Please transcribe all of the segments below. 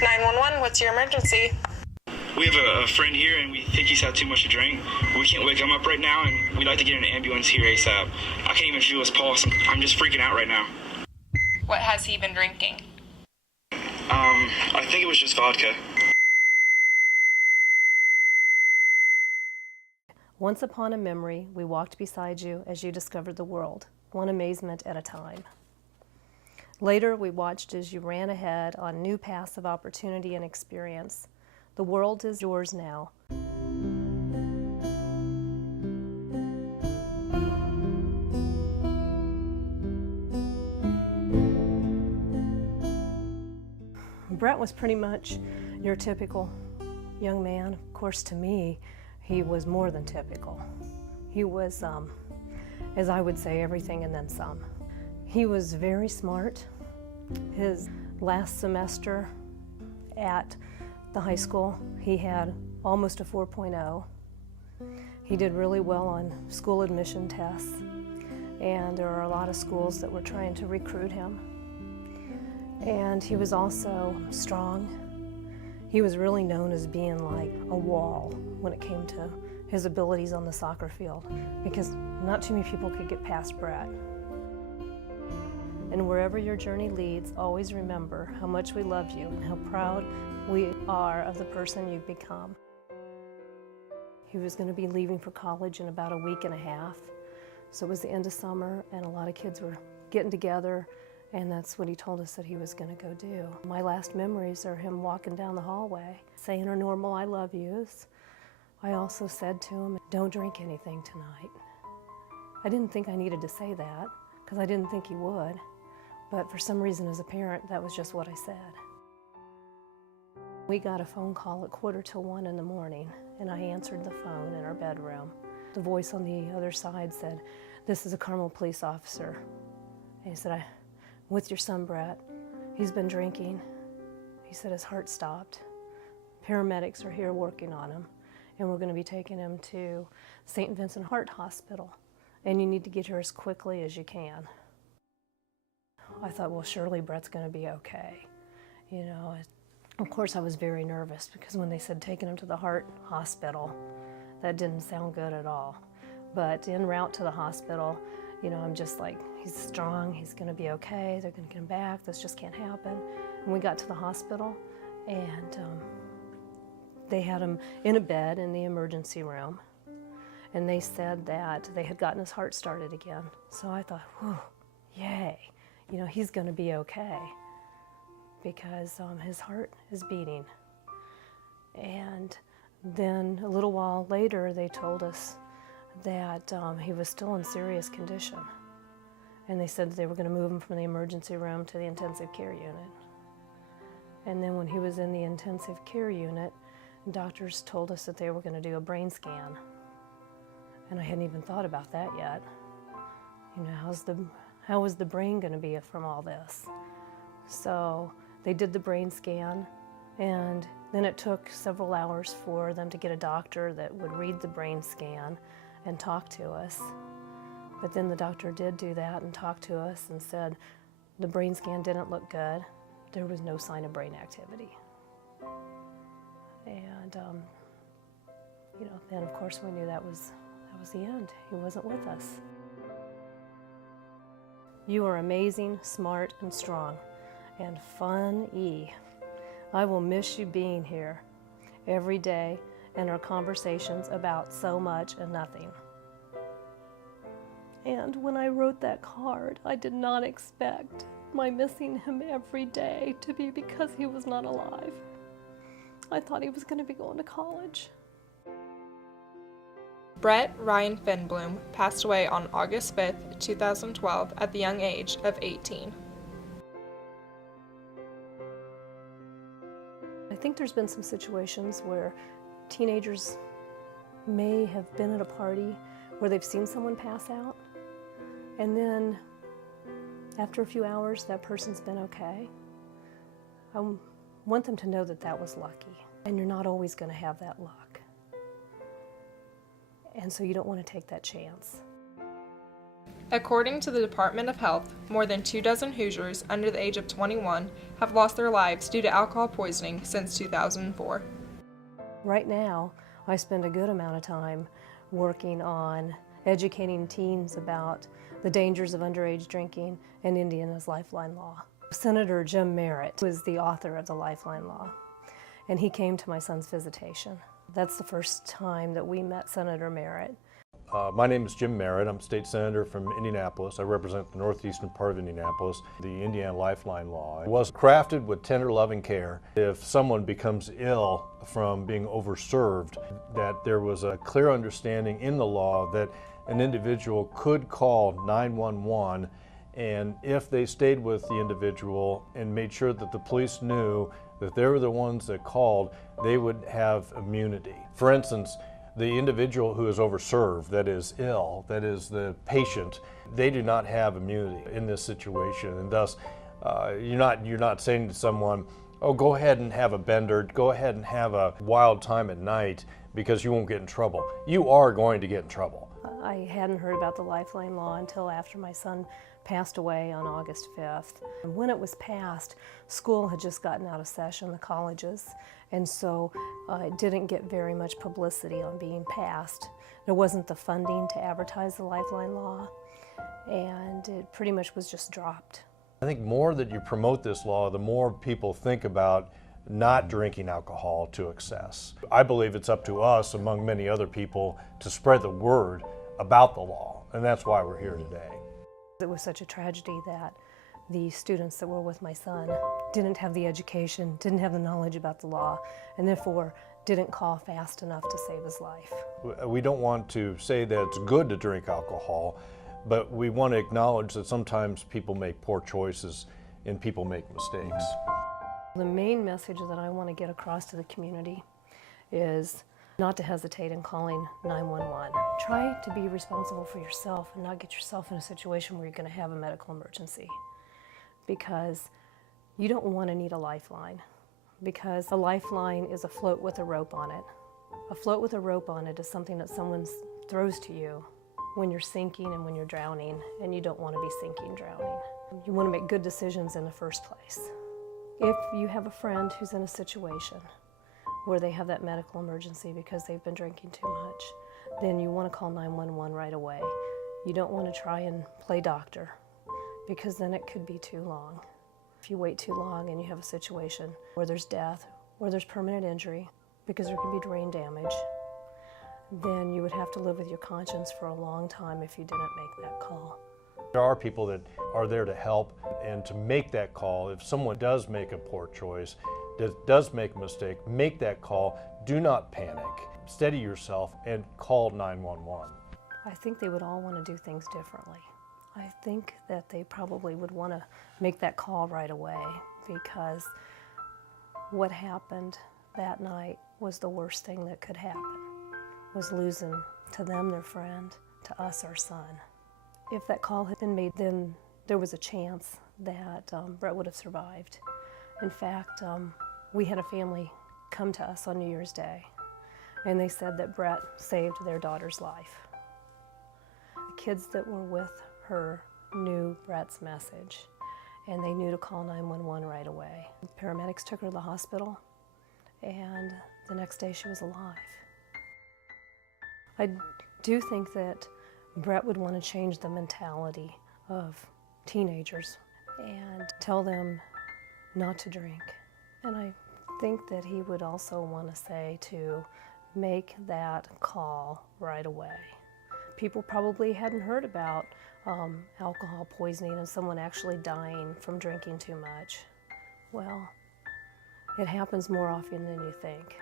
911, what's your emergency? We have a friend here and we think he's had too much to drink. We can't wake him up right now and we'd like to get an ambulance here ASAP. I can't even feel his pulse. I'm just freaking out right now. What has he been drinking? I think it was just vodka. Once upon a memory, we walked beside you as you discovered the world, one amazement at a time. Later, we watched as you ran ahead on new paths of opportunity and experience. The world is yours now. Brett was pretty much your typical young man. Of course, to me, he was more than typical. He was, as I would say, everything and then some. He was very smart. His last semester at the high school, he had almost a 4.0. He did really well on school admission tests, and there are a lot of schools that were trying to recruit him. And he was also strong. He was really known as being like a wall when it came to his abilities on the soccer field, because not too many people could get past Brett. And wherever your journey leads, always remember how much we love you and how proud we are of the person you've become. He was going to be leaving for college in about a week and a half. So it was the end of summer and a lot of kids were getting together, and that's what he told us that he was going to go do. My last memories are him walking down the hallway saying our normal I love yous. I also said to him, don't drink anything tonight. I didn't think I needed to say that because I didn't think he would, but for some reason as a parent that was just what I said. We got a phone call at 1:45 in the morning, and I answered the phone in our bedroom. The voice on the other side said, "This is a Carmel police officer." And he said, "I'm with your son, Brett. He's been drinking." He said his heart stopped. Paramedics are here working on him, and we're going to be taking him to St. Vincent Heart Hospital, and you need to get here as quickly as you can. I thought, well, surely Brett's going to be okay. You know, of course I was very nervous because when they said taking him to the heart hospital, that didn't sound good at all. But en route to the hospital, you know, I'm just like, he's strong, he's going to be okay, they're going to get him back, this just can't happen. And we got to the hospital, and they had him in a bed in the emergency room, and they said that they had gotten his heart started again. So I thought, whew, yay, you know, he's going to be okay, because his heart is beating. And then a little while later, they told us that he was still in serious condition. And they said that they were going to move him from the emergency room to the intensive care unit. And then when he was in the intensive care unit, doctors told us that they were going to do a brain scan. And I hadn't even thought about that yet. You know, how was the brain going to be from all this? So they did the brain scan, and then it took several hours for them to get a doctor that would read the brain scan and talk to us. But then the doctor did do that and talk to us and said the brain scan didn't look good. There was no sign of brain activity. And you know, then of course we knew that was the end. He wasn't with us. You are amazing, smart, and strong, and fun-y. I will miss you being here every day and our conversations about so much and nothing. And when I wrote that card, I did not expect my missing him every day to be because he was not alive. I thought he was going to be going to college. Brett Ryan Finbloom passed away on August 5th, 2012 at the young age of 18. I think there's been some situations where teenagers may have been at a party where they've seen someone pass out, and then after a few hours that person's been okay. I want them to know that that was lucky, and you're not always going to have that luck. And so you don't want to take that chance. According to the Department of Health, more than 24 Hoosiers under the age of 21 have lost their lives due to alcohol poisoning since 2004. Right now, I spend a good amount of time working on educating teens about the dangers of underage drinking and Indiana's Lifeline Law. Senator Jim Merritt was the author of the Lifeline Law, and he came to my son's visitation. That's the first time that we met Senator Merritt. My name is Jim Merritt. I'm state senator from Indianapolis. I represent the northeastern part of Indianapolis. The Indiana Lifeline Law was crafted with tender loving care. If someone becomes ill from being overserved, that there was a clear understanding in the law that an individual could call 911, and if they stayed with the individual and made sure that the police knew that they were the ones that called, they would have immunity. For instance, the individual who is overserved, that is ill, that is the patient, they do not have immunity in this situation, and thus you're not saying to someone, oh, go ahead and have a bender, go ahead and have a wild time at night because you won't get in trouble. You are going to get in trouble. I hadn't heard about the Lifeline Law until after my son passed away on August 5th. And when it was passed, school had just gotten out of session, the colleges, and so it didn't get very much publicity on being passed. There wasn't the funding to advertise the Lifeline Law, and it pretty much was just dropped. I think more that you promote this law, the more people think about not drinking alcohol to excess. I believe it's up to us, among many other people, to spread the word about the law, and that's why we're here today. It was such a tragedy that the students that were with my son didn't have the education, didn't have the knowledge about the law, and therefore didn't call fast enough to save his life. We don't want to say that it's good to drink alcohol, but we want to acknowledge that sometimes people make poor choices and people make mistakes. The main message that I want to get across to the community is not to hesitate in calling 911. Try to be responsible for yourself and not get yourself in a situation where you're going to have a medical emergency, because you don't want to need a lifeline, because a lifeline is a float with a rope on it. A float with a rope on it is something that someone throws to you when you're sinking and when you're drowning, and you don't want to be sinking, drowning. You want to make good decisions in the first place. If you have a friend who's in a situation where they have that medical emergency because they've been drinking too much, then you want to call 911 right away. You don't want to try and play doctor, because then it could be too long. If you wait too long and you have a situation where there's death, where there's permanent injury, because there can be brain damage, then you would have to live with your conscience for a long time if you didn't make that call. There are people that are there to help and to make that call. If someone does make a poor choice, does make a mistake, make that call. Do not panic. Steady yourself and call 911. I think they would all want to do things differently. I think that they probably would want to make that call right away, because what happened that night was the worst thing that could happen, was losing to them their friend, to us our son. If that call had been made, then there was a chance that Brett would have survived. In fact, we had a family come to us on New Year's Day, and they said that Brett saved their daughter's life. The kids that were with her knew Brett's message, and they knew to call 911 right away. The paramedics took her to the hospital, and the next day she was alive. I do think that Brett would want to change the mentality of teenagers and tell them not to drink. And I think that he would also want to say to make that call right away. People probably hadn't heard about alcohol poisoning and someone actually dying from drinking too much. Well, it happens more often than you think.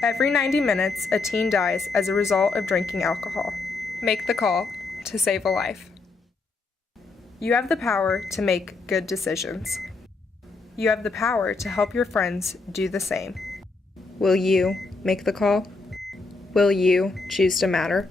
Every 90 minutes, a teen dies as a result of drinking alcohol. Make the call to save a life. You have the power to make good decisions. You have the power to help your friends do the same. Will you make the call? Will you choose to matter?